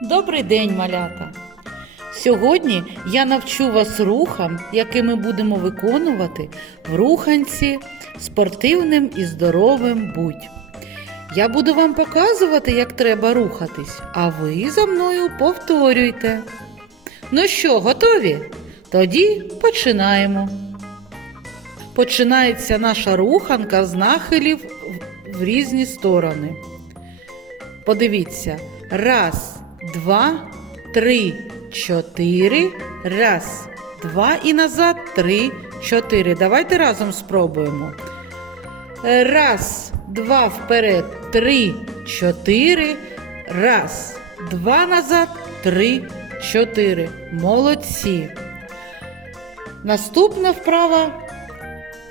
Добрий день, малята! Сьогодні я навчу вас рухам, які ми будемо виконувати в руханці спортивним і здоровим будь. Я буду вам показувати, як треба рухатись, а ви за мною повторюйте. Ну що, готові? Тоді починаємо. Починається наша руханка з нахилів в- різні сторони. Подивіться. Раз, два, три, чотири. Раз, два і назад. Три, чотири. Давайте разом спробуємо. Е, Раз, два вперед. Три, чотири. Раз, два назад. Три, чотири. Молодці. Наступна вправа.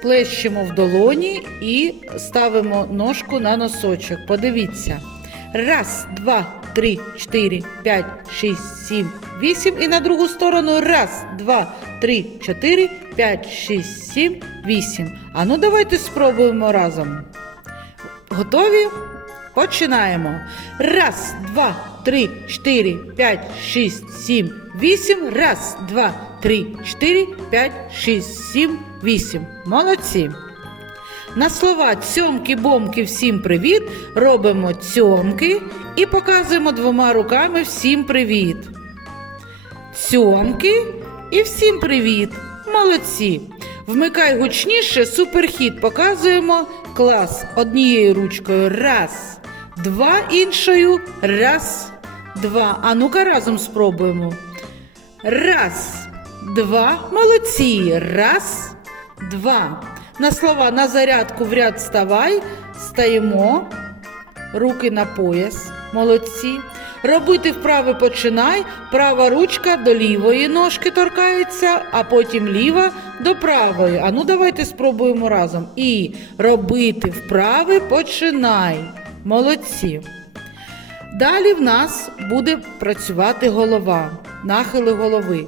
Плещемо в долоні і ставимо ножку на носочок. Подивіться. Раз, два, три, чотири, п'ять, шість, сім, вісім. І на другу сторону. Раз, два, три, чотири, п'ять, шість, сім, вісім. А ну давайте спробуємо разом. Готові? Починаємо. Раз, два, три, чотири, п'ять, шість, сім, вісім. Раз, два, три, чотири, п'ять, шість, сім, вісім. Молодці. На слова цьомки, бомки, всім привіт. Робимо цьомки і показуємо двома руками всім привіт. Цьомки і всім привіт. Молодці. Вмикай гучніше, суперхід. Показуємо клас однією ручкою. Раз, два іншою. Раз, два. А ну-ка разом спробуємо. Раз, два. Молодці. Раз, два. На слова на зарядку в ряд ставай. Стаємо. Руки на пояс. Молодці. Робити вправи починай. Права ручка до лівої ножки торкається, а потім ліва до правої. А ну давайте спробуємо разом. І робити вправи починай. Молодці. Далі в нас буде працювати голова, нахили голови.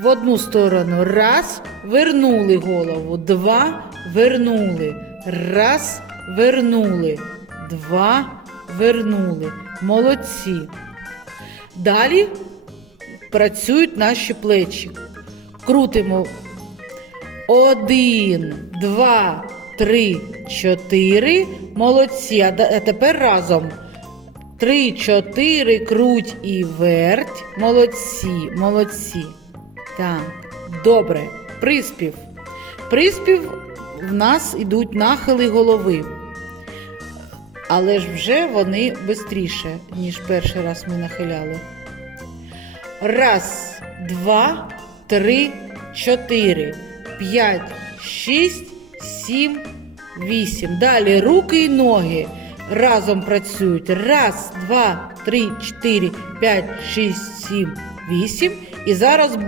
В одну сторону раз, вернули голову, два, вернули, раз, вернули, два, вернули. Молодці. Далі працюють наші плечі. Крутимо один, два, три, чотири. Молодці. А тепер разом. Три, чотири, круть і верть. Молодці, молодці. Так, добре. Приспів. Приспів в нас ідуть нахили голови. Але ж вже вони швидше, ніж перший раз ми нахиляли. Раз, два, три, чотири, п'ять, шість, сім, вісім. Далі руки і ноги разом працюють. Раз, два, три, чотири, п'ять, шість, сім, вісім. І зараз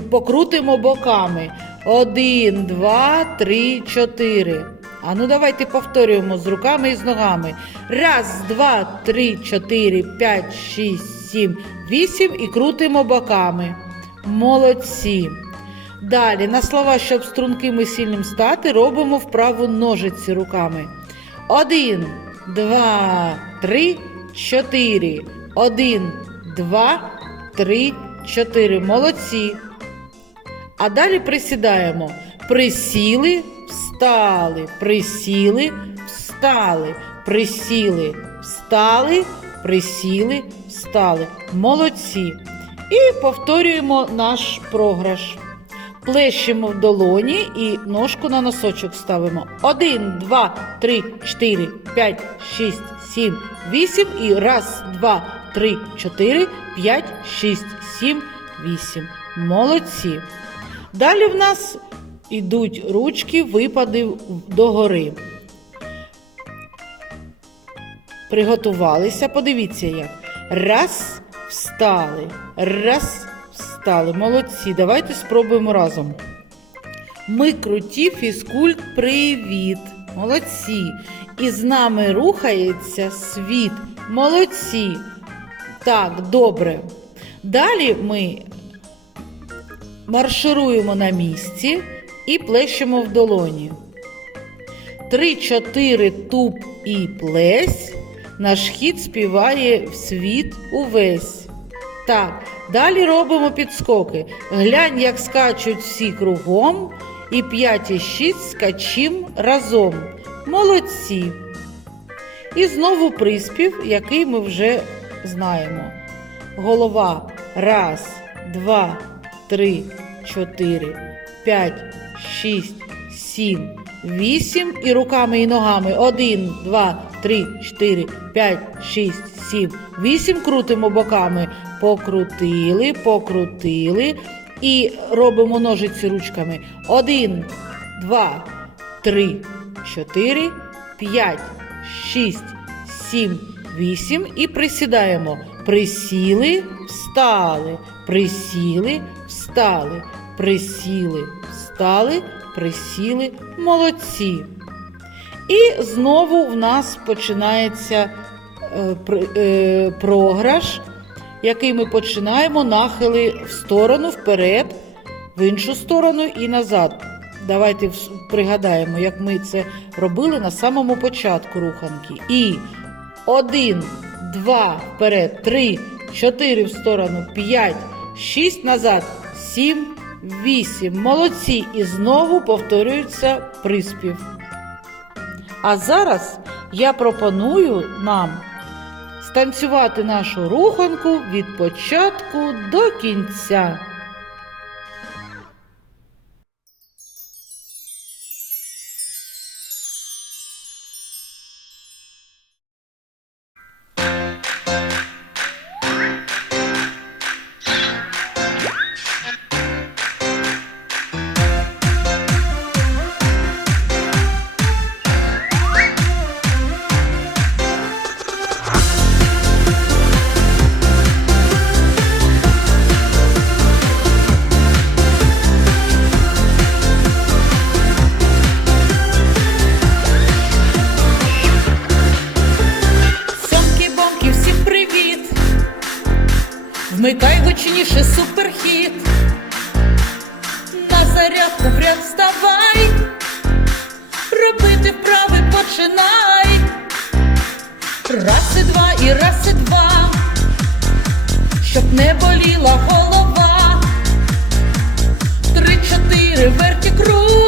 покрутимо боками. Один, два, три, чотири. А ну давайте повторюємо з руками і з ногами. Раз, два, три, чотири, п'ять, шість, сім, вісім і крутимо боками. Молодці. Далі, на слова, щоб струнким і сильним стати, робимо вправу ножиці руками. Один, два, три, чотири. Один, два, три, чотири. Молодці. А далі присідаємо. Присіли, встали, присіли, встали, присіли, встали, присіли, встали. Молодці. І повторюємо наш програш. Плещемо в долоні і ножку на носочок ставимо. Один, два, три, чотири, п'ять, шість, сім, вісім. І раз, два, три, чотири, п'ять, шість, сім, вісім. Молодці. Далі в нас ідуть ручки, випади догори. Приготувалися, подивіться як. Раз, встали. Раз, встали. Молодці. Давайте спробуємо разом. Ми круті фізкульт, привіт. Молодці. І з нами рухається світ. Молодці. Так, добре. Далі ми маршируємо на місці і плещемо в долоні. Три-чотири туп і плесь. Наш хід співає в світ увесь. Так, далі робимо підскоки. Глянь, як скачуть всі кругом, і 5 і 6 скачім разом. Молодці. І знову приспів, який ми вже знаємо. Голова. Раз, два, три, чотири, п'ять, шість, сім, вісім. І руками і ногами. Один, два, три, чотири, п'ять, шість, сім, вісім. Крутимо боками. Покрутили, покрутили. І робимо ножиці ручками. Один, два, три, чотири, п'ять, шість, сім, вісім. І присідаємо. Присіли, встали, присіли, встали, присіли, встали, присіли, молодці. І знову в нас починається е, е, програш, який ми починаємо нахили в сторону, вперед, в іншу сторону і назад. Давайте пригадаємо, як ми це робили на самому початку руханки. І один, два, вперед, три, чотири в сторону, п'ять, шість назад, сім, вісім. Молодці. І знову повторюється приспів. А зараз я пропоную нам станцювати нашу руханку від початку до кінця. Вмикай гучніше суперхіт. На зарядку в ряд вставай. Робити вправи починай. Раз і два, і раз і два. Щоб не боліла голова. Три, чотири, верті круть.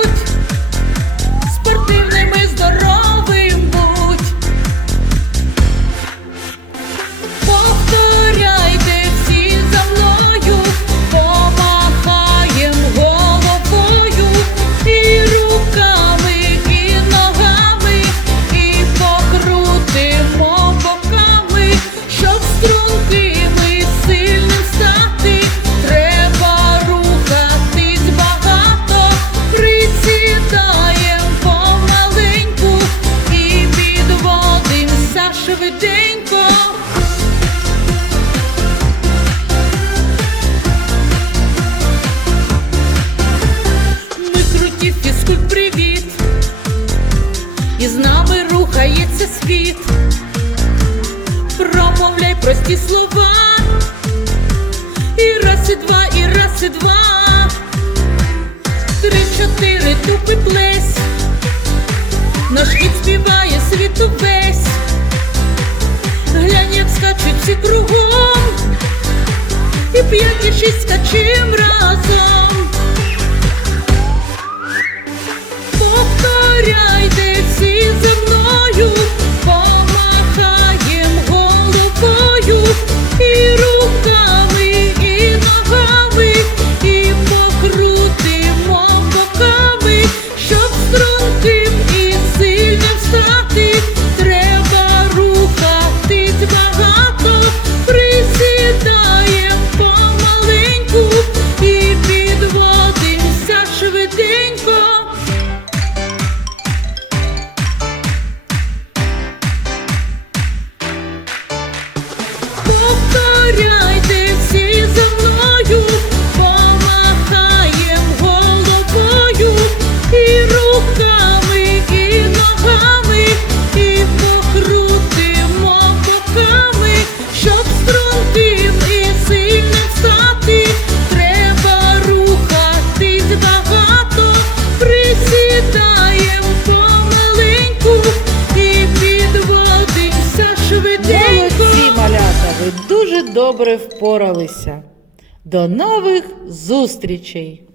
Співає світ увесь. Глянь, як скачуть всі кругом. І п'ять, і шість скачем разом. Повторяйте всі за мною, помахаєм головою і руками, і ногами, і покрутимо боками, щоб струнким і До нових зустрічей!